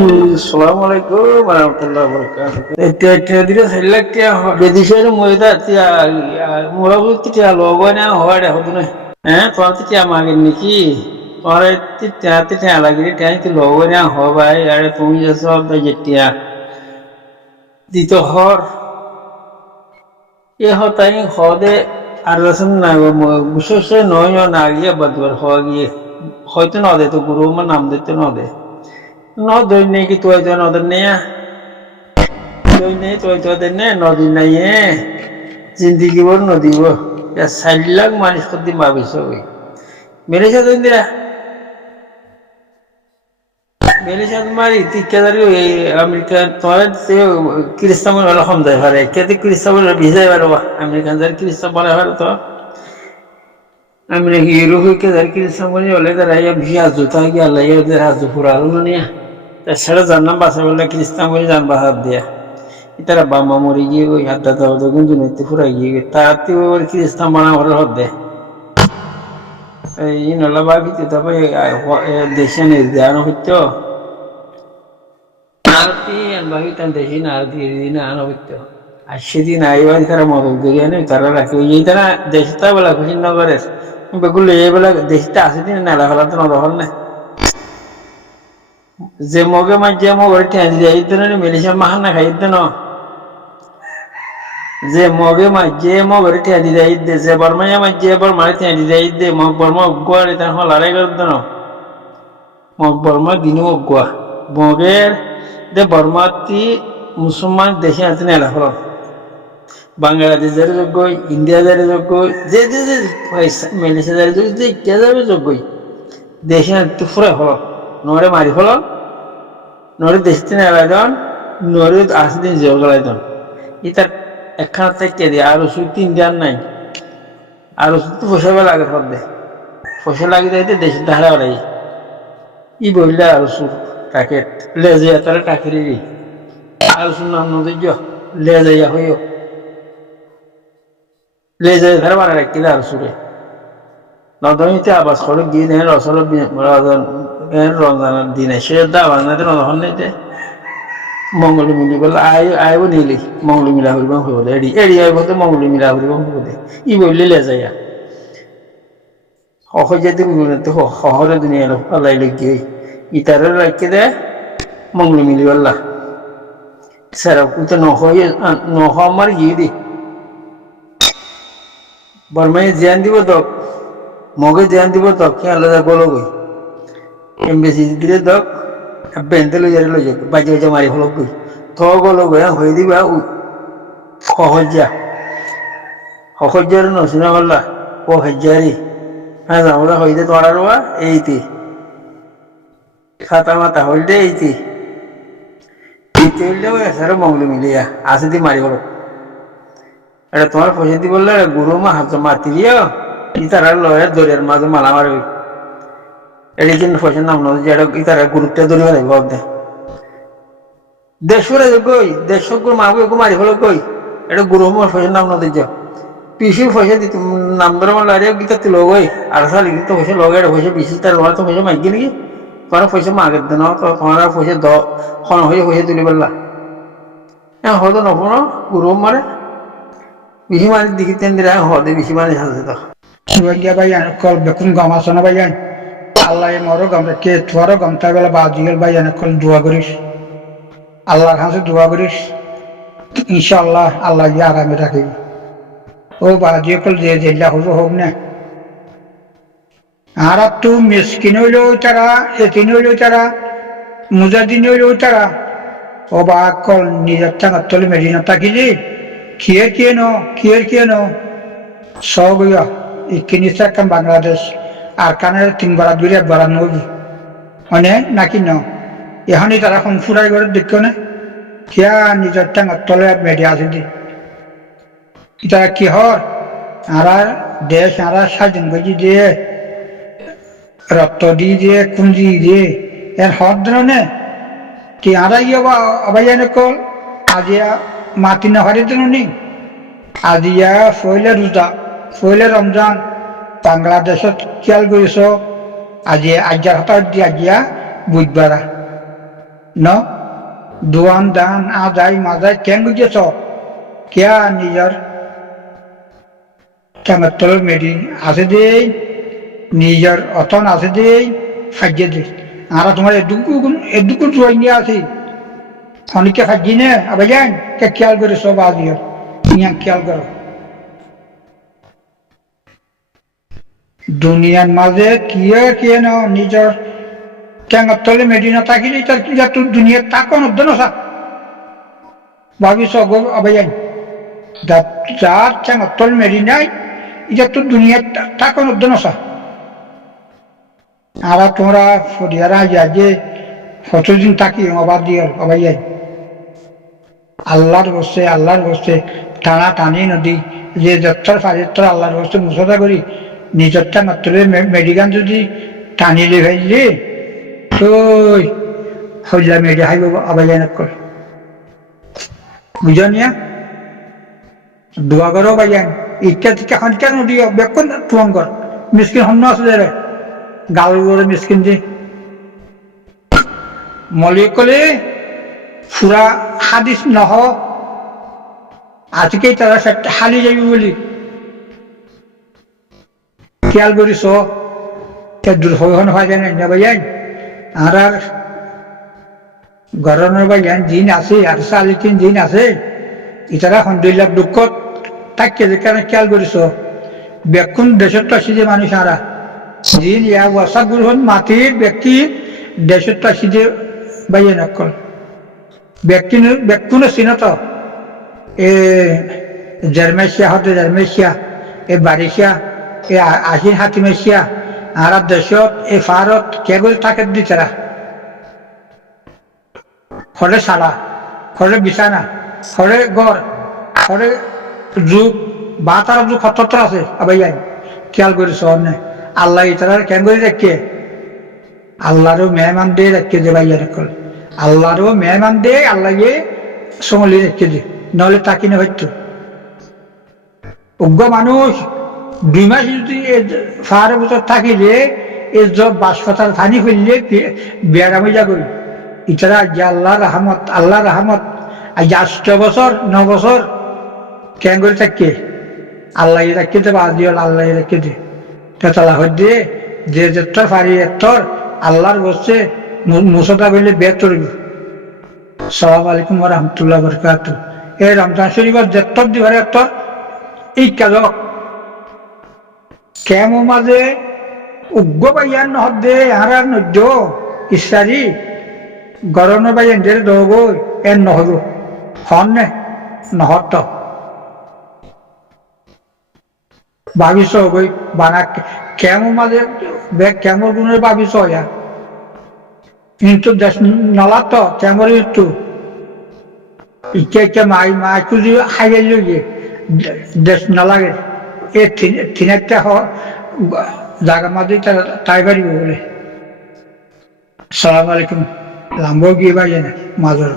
আসসালামু আলাইকুম warahmatullahi wabarakatuh. Tia dire selak tia bedisher moida tia murabu tia logo na horde hodune. To tia magin niki. Tore tia lagi tia ti logo na ho bhai are tumi jeso da jetia. Dito hor ye hotai hode arlasan na বিশেষে নয় না গিয়ে বদবার হয়ে গিয়ে হয়তো না দে তো গুরু মা নাম দিতে না দে ন দই নেই কি তুই তো নদের নেই দই নেই তুই তো দে নে নদী নাই জিন্দিগি বড় নদী বো ya 60 লাখ মানুষ কদি মাবিস ওই মেরে সাথে ইন্দিরা মেরে সাথে মারি তিক্কাদারি আমেরিকা তোমার খ্রিস্টান হলো কম দেয় পারে কেতে খ্রিস্টান ভিজাই পারবা আমেরিকান যার খ্রিস্টান বলা পারে তো Amre hero ke dar ki samone ole dar ya bhiya juta ki Allah ya der hazu puralo niya ta sara janna basa bolla kristan boli jan bahab dia itara bamma mori giye go hatta da do gunju nete pura giye ta ti or kristan bana hor hodde ei inola babi te tabe deshan irdano hitto arti an babi tan deshin arti irdina ano hitto ashidin aiwa itara model giriya ne itara rakhi itara deshta bola kushin nagare বেগুলো এইবেলা দেশটা আছে দিন নালা ফেলা তো নদহল না যে মগে মাঝে যে মগরে ঠেঁজি দেয় এই দিন মেলিশা মাহান না খাই দিন যে মগে মাঝে মগরে ঠেঁজি দেয় দে যে বর্মাইয়া মাঝে বর্মারে ঠেঁজি দেয় দে মগ বর্মা অগুয়া রে তার হলারে কর দিন মগ বর্মা দিনু অগুয়া মগের দে বর্মাতি মুসলমান দেশে আছে নালা ফেলা বাংলাদেশের যোগ্য ইন্ডিয়াদের যোগ্য যে যে যে মালয়েশিয়াদের যোগ্য যে কে যাবে যোগ্যই দেশে ফুরে হল নরে মারি ফল নরে দেশতে নেলাই দন নরে আসি দিন জোর গলাই দন ইতার একখানা থেকে দিয়ে আর ওষুধ 3 দিন নাই আর ওষুধ তো পয়সা লাগে সব দে পয়সা লাগি যাইতে দেশের ধারা ওরাই ই বললে আর ওষুধ তাকে লেজে তারা টাকিরি আর ওষুধ নাম নদীর্য লেজে হইও লেজে ধরে মারা রাখি আর সুরে নদমিতে আবাস করে গিয়ে দেখেন রসল রমজানের দিনে সে আবাস না নদন নেই মঙ্গল মিলি বলে আইব নিলি মঙ্গল মিলা হরিব হইবলে এড়ি এড়ি আইব তো মঙ্গল মিলা হরিব হইবলে ই বললে লেজাইয়া সহজ যেতে তো শহরে দুনিয়া আল্লাহ গিয়ে ইতারে রাখি দে মঙ্গল মিলি বললা স্যার তো নহ আমার গিয়ে দি বর্মাই জ্ঞান দিব দক মগে জ্ঞান দিব দক কি আলাদা গলো গই এমবেসি দিলে দক বেন্দে লই যাক বাজে বাজে মারি হলো গই তো গলো গই হই দিবা সহজ্জার নসিনা বললা ও হজ্জারি হ্যাঁ আমরা হইতে তোমার রোয়া এইতি খাতা মাতা হইলে এইতি এইতে হইলেও এসারে মঙ্গল মিলিয়া আসে দি মারি হলো এটা তোমার পয়সা দি বললে গুরু মা হাত মাতি দিও ইতারা লয়ে দরিয়ার মাঝে মালা মারবি এটি কিন্তু পয়সা নাম নয় যে ইতারা গুরুত্ব ধরিবে লাগবে অর্ধে দেড়শোরে কই 150 মাগো মারি হলো কই এটা গুরু মার পয়সা নাম নদী যাও পিসির পয়সা দিত নাম ধরে মারলে আরে গীতা তুলো গই আর সাল কিন্তু পয়সা লগে এটা পয়সা পিসি তার তোমার তো পয়সা মাগি নাকি তোমার পয়সা মাগে দেন তো তোমার পয়সা হয়ে পয়সা তুলি পারলা হ্যাঁ হয়তো নপনো গুরু মারে বেশি মানুষ দেখি তেন দিলে হদে বেশি মানুষ আছে তো Sebagai bayan kol bekun gama sana bayan Allah yang moro gam ke tuaro gam ta bela bajigal bayan kol dua guris Allah kan se dua guris insyaallah Allah ya akan rakhi o baji kol je la ho ne ara tu miskino lo tara etino lo tara mujadino lo tara o ba kol ni jatta tol medina takili kier no sogoya ikinisa kan Bangladesh আর কানের 3 বার 2 বার নবি মানে নাকি ন এখনই তারা কোন ফুরাই করে দেখো না কিয়া নিজের টাঙ্গা তলে মেডি আছে দি এটা কি হর আর দেশ আর সাজন গজি দিয়ে রক্ত দিয়ে কুঞ্জি দিয়ে এর হর ধরনে কি আর ইয়া আবাইয়ানে কল আজিয়া মাটি না হরে দিনুনি আজিয়া ফয়লা রোজা ফয়লা রমজান ন দোয়ান দান আদায় মাদায় কেন বুঝেছ কেয়া নিজের কেমতল মেডি আছে দেই নিজের অতন আছে দেই সাজিয়ে দে আর তোমার এদুকু জয় নিয়ে আছি অনেকে সাজি নে আবার যান কে খেয়াল করে সব আজিও ইয়া খেয়াল করো দুনিয়ার মাঝে কিয়ে ন নিজের কেমতলে মেডি না থাকিলে তোর দুনিয়ার তাকো নদ্য নসা ভাবিস গো আবার যান যার কেমতল মেডি নাই এটা তোর দুনিয়ার তাকো নদ্য নসা আর তোমরা ফরিয়ারা যে কতদিন থাকি অবাদ দিয়ে অবাই আল্লাহর বসে টানা টানি নদী যে যত্তর ফারিত্তর আল্লাহর বসে মুসদা করি নিজরটা মাত্র মেডিকান যদি টানিলে ফেললি তো হইলা মেডি হাইব অবাই করে বুঝো নিয়া দোয়া করো বাইয়ান ইচ্ছা টিকা খনকা নদী বেকন তুয়ং কর মিসকিন হন্য আছে রে গাল করে মিসকিন যে মলিকলে ফুরা হাদিস নহ আজকে তারা হালি যাবি বলি খেয়াল করিস দুর্ভোগন হওয়া যায় না ভাইয়ান আর গরমের ভাইয়ান দিন আছে আর চালিতিন দিন আছে ইতারা সন্দিল্লাহ দুঃখত থাকে যেখানে খেয়াল করিস বেকুন দেশত আসি যে মানুষ আরা দিন ইয়া ওয়াসা গ্রহণ মাটির ব্যক্তি দেশত আসি যে বাইয়ে নকল ব্যক্তিনো চিনত এ জার্মেশিয়া হতে জার্মেশিয়া এ বারিশিয়া এ আশিন হাতিমেশিয়া আর দেশত এ ফারত কেবল থাকে দি তারা হরে সালা হরে বিছানা হরে গড় হরে যুগ বা তারা যুগ সতত্র আছে আবাই খেয়াল করিস অন্য আল্লাহ তারা কেন করে রেখে আল্লাহরও মেহমান দিয়ে রেখে দে ভাইয়া রেখল আল্লাহরও মেহমান দিয়ে আল্লাহ সমলি রেখে দে নহলে তাকি না হইতো অজ্ঞ মানুষ 2 মাস যদি 12 বছর থাকিলে এ জব বাসপাতাল থানি ফেললে বেড়ামে যা করি ইতারা যে আল্লাহ রাহমত আজ 8 বছর 9 বছর কেন করে থাকে আল্লাহ রেখে দে বা দিও আল্লাহ রেখে দে তেতলা হইতে যে যেতর ফারি এতর আল্লাহর বসে মুসদা বললে বেতর সালাম আলাইকুম ওয়া রাহমাতুল্লাহি ওয়া বারাকাতুহু এই রমজান শরীফের যেতর দিবারে এতর এই কাজ কেমন মাঝে উগ্র বাইয়ান নহদে আর নদ্য ইসারি গরম বাইয়ান যে দোগ এর নহব হন নে নহত ভাবিস গই বানা কেমন মাঝে কেমন গুণের ভাবিস ইয়া কিন্তু দেশ নলা তো কেমন একটু ইচ্ছা মাই খুঁজি খাইয়ে লইয়ে দেশ নালাগে এ তিনটা জায়গা মাঝে তাই পারিব বলে সালাম আলাইকুম লাম্ব গিয়ে বাইরে না মাজর